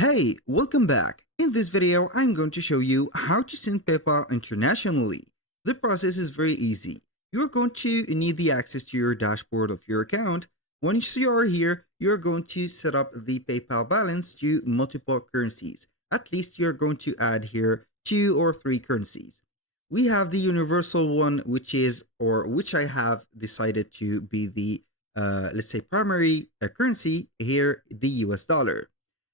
Hey, welcome back. In this video, I'm going to show you how to send PayPal internationally. The process is very easy. You're going to need the access to your dashboard of your account. Once you are here, you're going to set up the PayPal balance to multiple currencies. At least you're going to add here 2 or 3 currencies. We have the universal one, which I have decided to be the let's say primary currency here, the US dollar.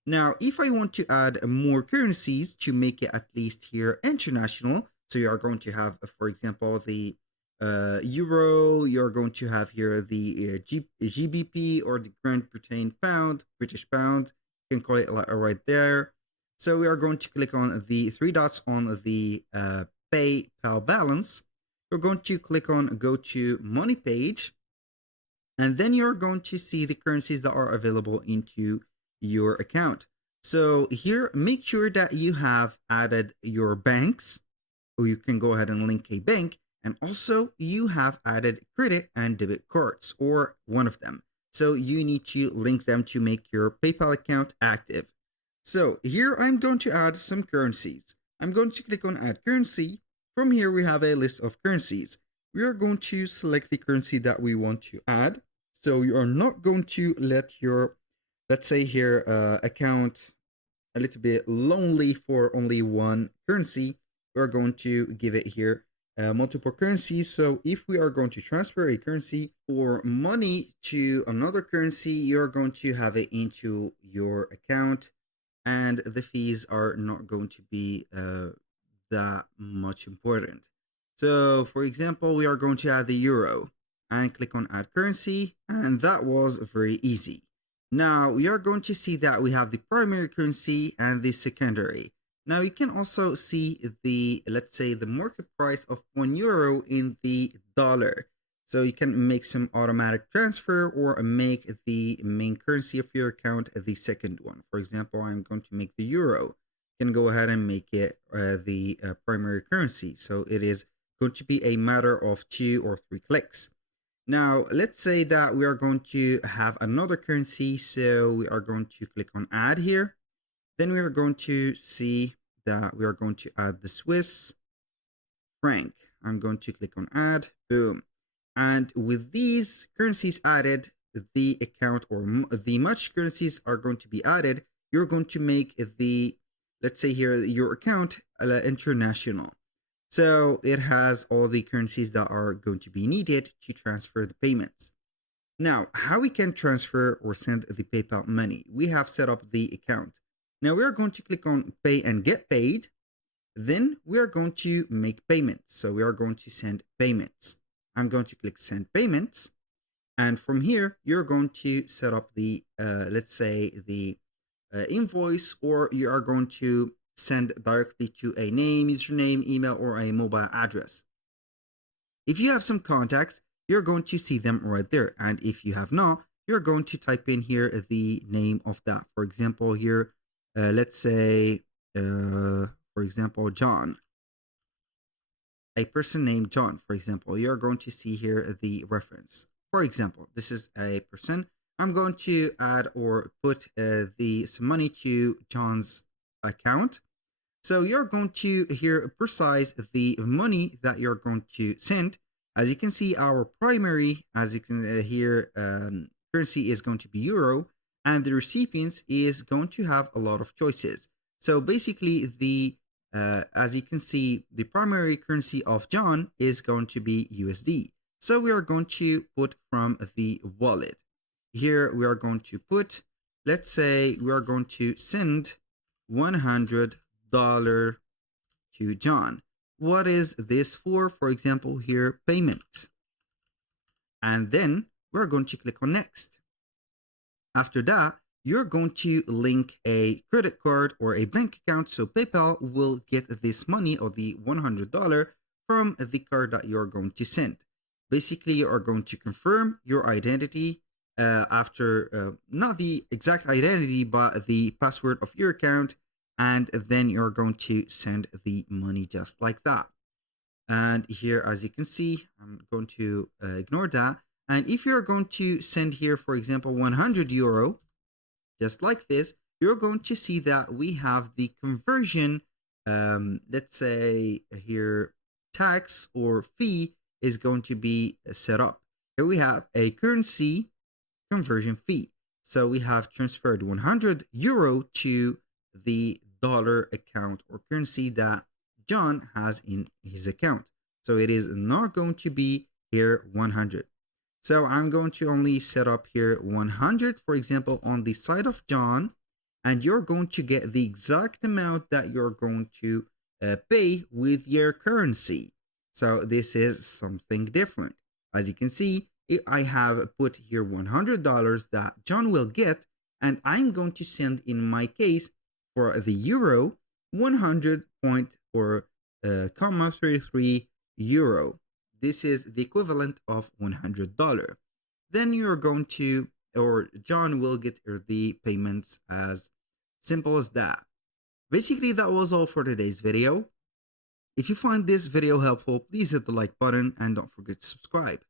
Now, if I want to add more currencies to make it at least here international, so you are going to have, for example, the euro, you're going to have here the GBP or the Great Britain pound, British pound, you can call it right there. So we are going to click on the 3 dots on the PayPal balance. You're going to click on go to money page, and then you're going to see the currencies that are available into your account. So here, make sure that you have added your banks, or you can go ahead and link a bank, and also you have added credit and debit cards, or one of them. So you need to link them to make your PayPal account active. So here I'm going to add some currencies. I'm going to click on add currency. From here we have a list of currencies. We are going to select the currency that we want to add. So you are not going to let your, let's say here, account a little bit lonely for only one currency. We're going to give it here multiple currencies. So if we are going to transfer a currency or money to another currency, you're going to have it into your account, and the fees are not going to be that much important. So for example, we are going to add the euro and click on add currency, and that was very easy. Now we are going to see that we have the primary currency and the secondary. Now you can also see the, let's say, the market price of €1 in the dollar. So you can make some automatic transfer or make the main currency of your account the second one. For example, I'm going to make the euro. You can go ahead and make it the primary currency. So it is going to be a matter of 2 or 3 clicks. Now, let's say that we are going to have another currency. So we are going to click on add here. Then we are going to see that we are going to add the Swiss franc. I'm going to click on add, boom. And with these currencies added, the account or the much currencies are going to be added. You're going to make the, let's say here, your account international. So it has all the currencies that are going to be needed to transfer the payments. Now, how we can transfer or send the PayPal money? We have set up the account. Now we are going to click on pay and get paid. Then we are going to make payments. So we are going to send payments. I'm going to click send payments. And from here, you're going to set up the, let's say, the invoice, or you are going to send directly to a name, username, email, or a mobile address. If you have some contacts, you're going to see them right there. And if you have not, you're going to type in here the name of that. For example, here, let's say, for example, John. A person named John, for example, you're going to see here the reference. For example, this is a person. I'm going to add or put some money to John's account. So you're going to here precise the money that you're going to send. As you can see, our primary, as you can hear, currency is going to be euro, and the recipients is going to have a lot of choices. So basically, the as you can see, the primary currency of John is going to be USD. So we are going to put from the wallet. Here we are going to put, let's say we are going to send $100 to John. What is this for? For example, here, payment. And then we're going to click on next. After that, you're going to link a credit card or a bank account, so PayPal will get this money, or the $100, from the card that you're going to send. Basically, you are going to confirm your identity after, not the exact identity, but the password of your account, and then you're going to send the money just like that. And here, as you can see, I'm going to ignore that. And if you're going to send here, for example, €100, just like this, you're going to see that we have the conversion, let's say here, tax or fee is going to be set up. Here we have a currency conversion fee. So we have transferred 100 euro to the dollar account or currency that John has in his account. So it is not going to be here 100. So I'm going to only set up here 100, for example, on the side of John, and you're going to get the exact amount that you're going to pay with your currency. So this is something different. As you can see, I have put here $100 that John will get, and I'm going to send, in my case, for the euro, 100 point or comma 33 euro. This is the equivalent of $100. Then you're going to, or John will get the payments as simple as that. Basically, that was all for today's video. If you find this video helpful, please hit the like button and don't forget to subscribe.